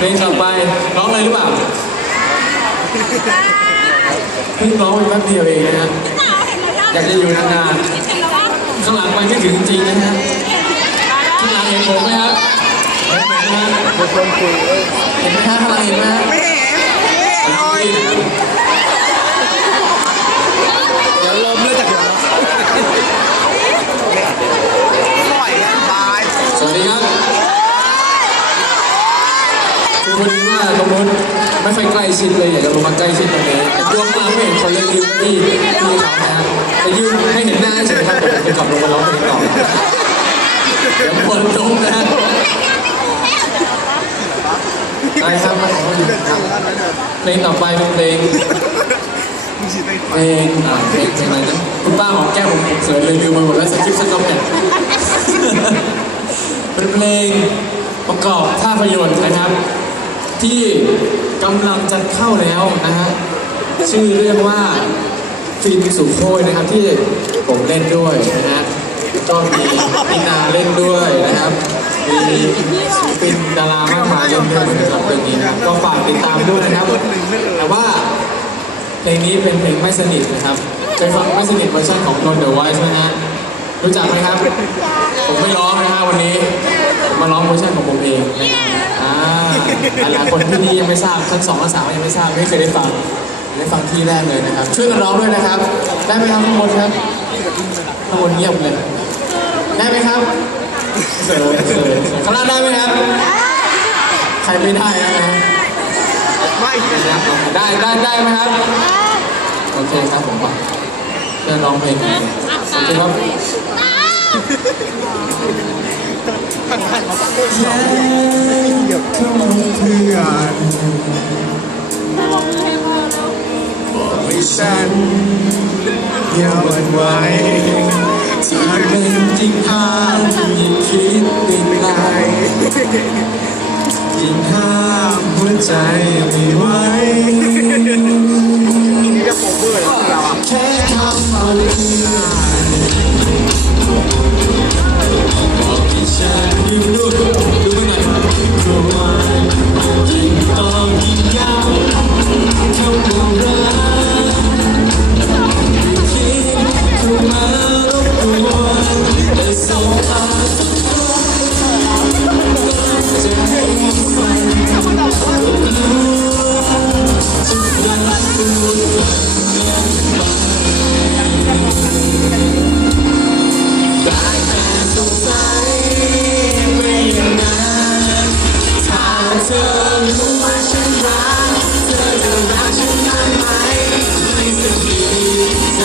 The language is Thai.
เพลงต่อไปร้องเลยหรือเปล่าเพิ่งร้องไปแป๊บเดียวเองนะฮะอยากจะอยู่นานๆข้างหลังไปไม่ถึงจริงนะฮะข้างหลังเห็นผมไหมครับเห็นไหมฮะเป็นคนคุยเอ้ยเห็นไหมฮะข้างหลังเห็นไหมฮะไม่เห็นโอ้ยเดี๋ยวลมเลยจากหัวปล่อยสบาย สวัสดีครับคือพอดีว่า ตรงนู้นไม่ค่อยใกล้ชิดเลยอยากจะลงมาใกล้ชิดตรงนี้แต่ตัวข้างหลังไม่เห็นคนเลยยืนที่ที่เขานะฮะแต่ยืนให้เห็นหน้าเฉยๆครับผมจะกลับลงมาร้องเพลงต่อเดี๋ยวฝนตกนะฮะอะไรครับมาของครับเพลงต่อไปเป็นเพลงเพลงอ่าเพลงเพลงอะไรนะคุณป้าของแก้มผมเขินเลยลืมไปหมดแล้วสคริปต์สกอปเนี่ยเป็นเพลงประกอบภาพยนตร์นะครับ ที่กำลังจะเข้าแล้วนะฮะชื่อเรื่องว่าฟิล์มสุโคยนะครับที่ผมเล่นด้วยนะฮะก็มีพินาเล่นด้วยนะครับมีศิลปินดารามากมายเล่นด้วยนะครับเรื่องนี้นะครับก็ฝากติดตามด้วยนะครับ แต่ว่าเพลงนี้เป็นเพลงไม่สนิทนะครับเคยฟังไม่สนิทเวอร์ชันของนนเดอะไวท์ไหมฮะรู้จักไหมครับ ผมไม่ร้องนะฮะวันนี้ มมาร้องเวอร์ชันของผมเองนะครับอ่าหลายๆคนที่นี่ยังไม่ทราบทั้งสองและสามยังไม่ทราบไม่เคยได้ฟังได้ฟังที่แรกเลยนะครับ ช่วยกันร้องด้วยนะครับ ได้ไหมครับทุกคนครับทุกคนเงียบเลย ได้ไหมครับเสริมเสริมข้างล่างได้ไหมครับ ใครไม่ได้นะไม่ได้ได้ได้ไหมครับ โอเคครับผมจะร้องเพลงนี้โอเคครับเดี๋ยวเพื่อนไม่ ฉันอย่าหวั่นไหวถ้าเป็นจริงห้ายิ่งคิดติดไลยิ่งห้ามหัวใจไม่ไหว รู้ว่าฉันรักเธอจะรักฉันไหมไม่สักทีใจ